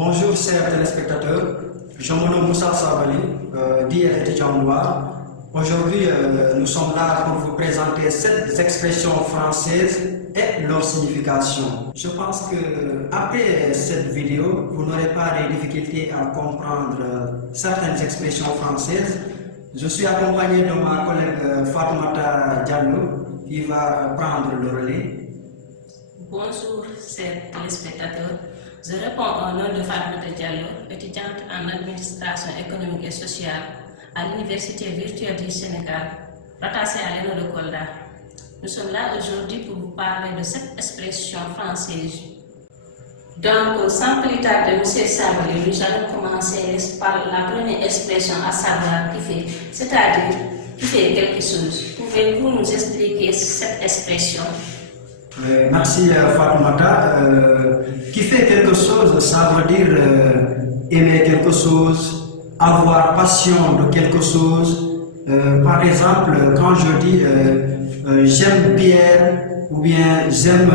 Bonjour chers téléspectateurs, je me nomme Moussa Sabali, dit étudiant noir. Aujourd'hui, nous sommes là pour vous présenter 7 expressions françaises et leur signification. Je pense que après cette vidéo, vous n'aurez pas de difficultés à comprendre certaines expressions françaises. Je suis accompagné de ma collègue Fatoumata Diallo qui va prendre le relais. Bonjour chers téléspectateurs, je réponds au nom de Fatoumata Diallo, étudiante en administration économique et sociale à l'Université virtuelle du Sénégal, rattachée à l'ENO de Kolda. Nous sommes là aujourd'hui pour vous parler de cette expression française. Donc, sans plus tarder, M. Sabali, nous allons commencer par la première expression, à savoir qui fait, c'est-à-dire qui fait quelque chose. Pouvez-vous nous expliquer cette expression? Merci Fatoumata. Qui fait quelque chose, ça veut dire aimer quelque chose, avoir passion de quelque chose. Par exemple, quand je dis j'aime Pierre ou bien j'aime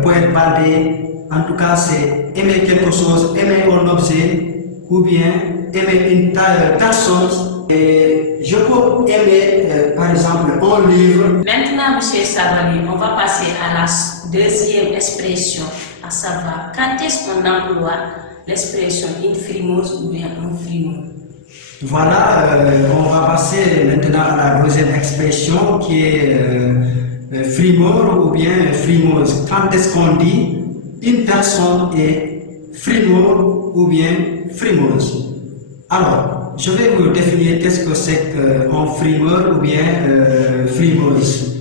Poète Baldé, en tout cas c'est aimer quelque chose, aimer un objet ou bien aimer une personne. Et je peux aimer par exemple un livre. Maintenant, M. Sabali, on va passer à la deuxième expression, à savoir quand est-ce qu'on emploie l'expression une frimeuse ou bien un frimeux. Voilà, on va passer maintenant à la deuxième expression qui est frimeur ou bien frimeuse. Quand est-ce qu'on dit une personne est frimeur ou bien frimeuse? Alors, je vais vous définir qu'est-ce que c'est qu'un frimeur ou bien frimeuse.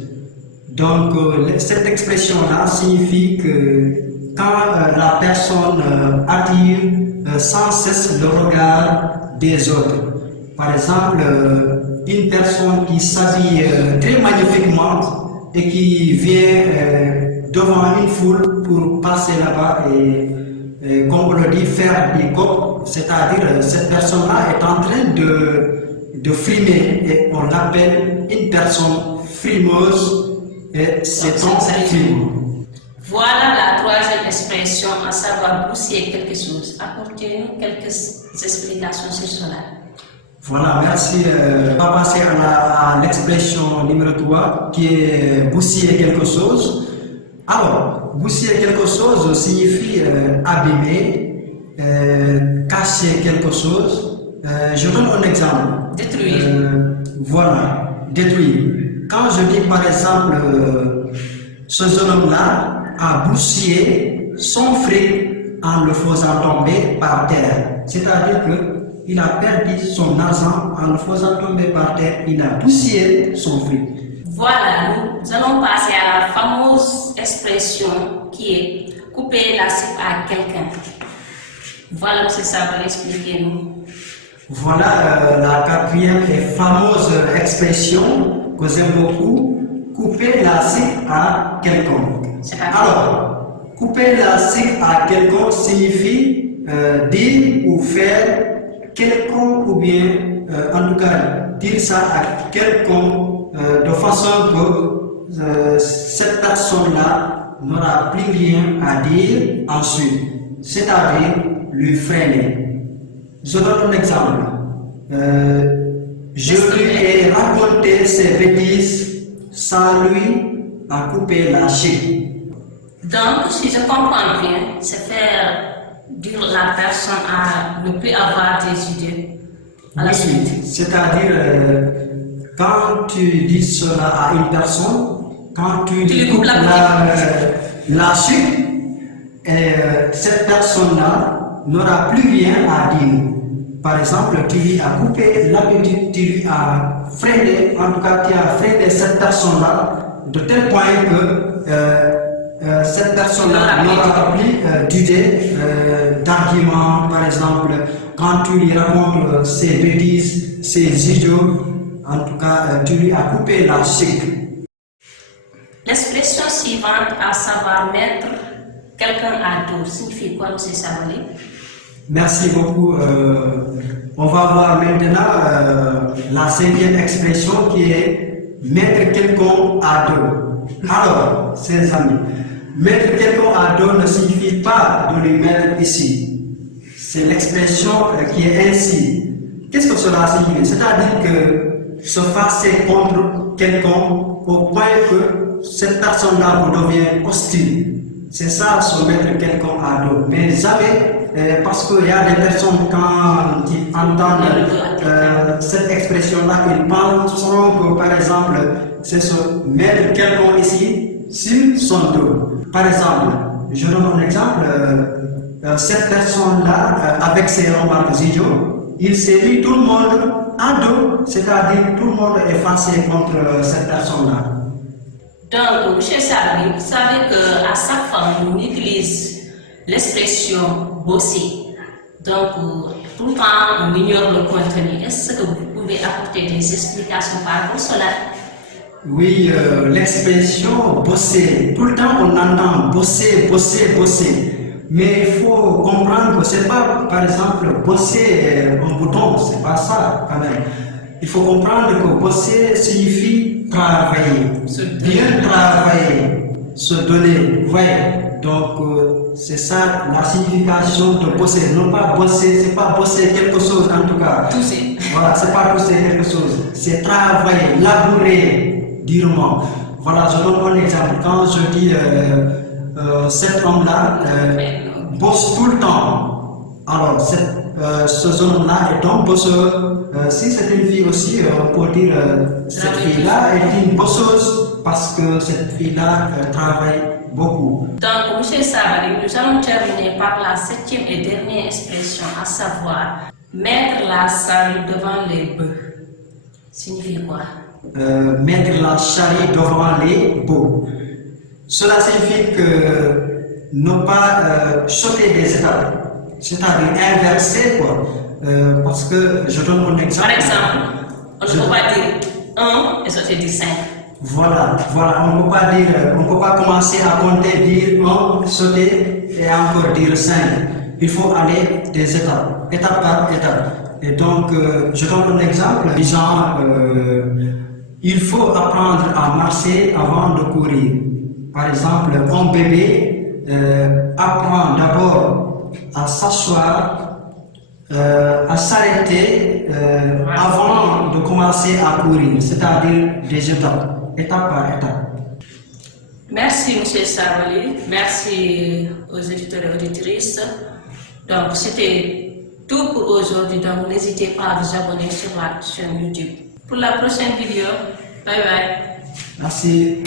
Donc, cette expression-là signifie que quand la personne attire sans cesse le regard des autres. Par exemple, une personne qui s'habille très magnifiquement et qui vient devant une foule pour passer là-bas et comme on le dit, faire des copes, c'est-à-dire cette personne-là est en train de frimer et on l'appelle une personne frimeuse et c'est un frimeur. Voilà la troisième expression, à savoir bousiller quelque chose. Apportez-nous quelques explications sur cela. Voilà, merci. On va passer à l'expression numéro 3 qui est bousiller quelque chose. Alors, bousiller quelque chose signifie abîmer, cacher quelque chose. Je donne un exemple. Détruire. Voilà, détruire. Quand je dis par exemple, ce jeune homme-là a bousillé son fric en le faisant tomber par terre. C'est-à-dire qu'il a perdu son argent en le faisant tomber par terre. Il a bousillé son fric. Voilà, nous allons passer à la fameuse expression qui est couper la cible à quelqu'un. Voilà, M. Sabali, expliquez-nous. Voilà la quatrième et fameuse expression que j'aime beaucoup, couper la cible à quelqu'un. Alors, couper la cible à quelqu'un signifie dire ou faire quelqu'un ou bien, en tout cas, dire ça à quelqu'un de façon que cette personne-là n'aura plus rien à dire ensuite, c'est-à-dire lui freiner. Je donne un exemple. Je lui ai raconté ses bêtises sans lui à couper la chic. Donc, si je comprends bien, c'est faire dire la personne à ne plus avoir des idées à la suite. C'est-à-dire, quand tu dis cela à une personne, quand tu lui coupes la chic, cette personne-là n'aura plus rien à dire. Par exemple, tu lui as coupé l'appétit, tu lui as freiné, en tout cas tu as freiné cette personne-là de tel point que cette personne-là n'aura plus d'idée, d'argument. Par exemple, quand tu lui racontes ses bêtises, ses idiots, en tout cas tu lui as coupé la chic. L'expression suivante, à savoir mettre quelqu'un à dos, signifie quoi, M. Sabali? Merci beaucoup. On va voir maintenant la cinquième expression qui est mettre quelqu'un à dos. Alors, chers amis, mettre quelqu'un à dos ne signifie pas de lui mettre ici. c'est l'expression qui est ainsi. Qu'est-ce que cela signifie? C'est-à-dire que se fâcher contre quelqu'un au point que cette personne-là vous devient hostile. C'est ça, se mettre quelqu'un à dos. Mais jamais, parce qu'il y a des personnes, quand ils entendent cette expression-là, ils penseront que, par exemple, c'est se mettre quelqu'un ici sur son dos. Par exemple, je donne un exemple, cette personne-là, avec ses remarques idiots, il s'est mis tout le monde à dos, c'est-à-dire tout le monde est fâché contre cette personne-là. Donc, M. Sabri, vous savez qu'à chaque fois, on utilise l'expression bosser. Donc, tout le temps, on ignore le contenu. Est-ce que vous pouvez apporter des explications par rapport à cela? Oui, l'expression bosser, tout le temps on entend bosser, bosser, bosser. Mais il faut comprendre que ce n'est pas, par exemple, bosser un bouton, c'est pas ça quand même. Il faut comprendre que bosser signifie travailler, bien travailler, se donner, voyez. Donc c'est ça la signification de bosser. Non pas bosser, c'est pas bosser quelque chose en tout cas. Tousser. Voilà, c'est pas bosser quelque chose, c'est travailler, labourer durement. Voilà, je donne un exemple. Quand je dis cet homme-là bosse tout le temps, alors ce jeune homme-là est un bosseur. Si c'est une fille aussi, on peut dire cette fille-là est une bosseuse parce que cette fille-là travaille beaucoup. Donc, M. Sabari, nous allons terminer par la 7e et dernière expression, à savoir mettre la charrue devant les bœufs. Signifie quoi? Mettre la charrue devant les bœufs. Cela signifie que ne pas sauter des étapes, c'est-à-dire inverser quoi. Parce que je donne un exemple. Par exemple, on ne peut pas dire 1 et sauter du 5. Voilà, on ne peut pas dire, on peut pas commencer à compter, dire 1, sauter et encore dire 5. Il faut aller des étapes, étape par étape. Et donc, je donne un exemple disant, il faut apprendre à marcher avant de courir. Par exemple, un bébé apprend d'abord à s'asseoir, à s'arrêter avant de commencer à courir, c'est-à-dire des étapes, étape par étape. Merci M. Sabali, merci aux éditeurs et auditrices. Donc c'était tout pour aujourd'hui, donc n'hésitez pas à vous abonner sur la chaîne YouTube. Pour la prochaine vidéo, bye bye. Merci.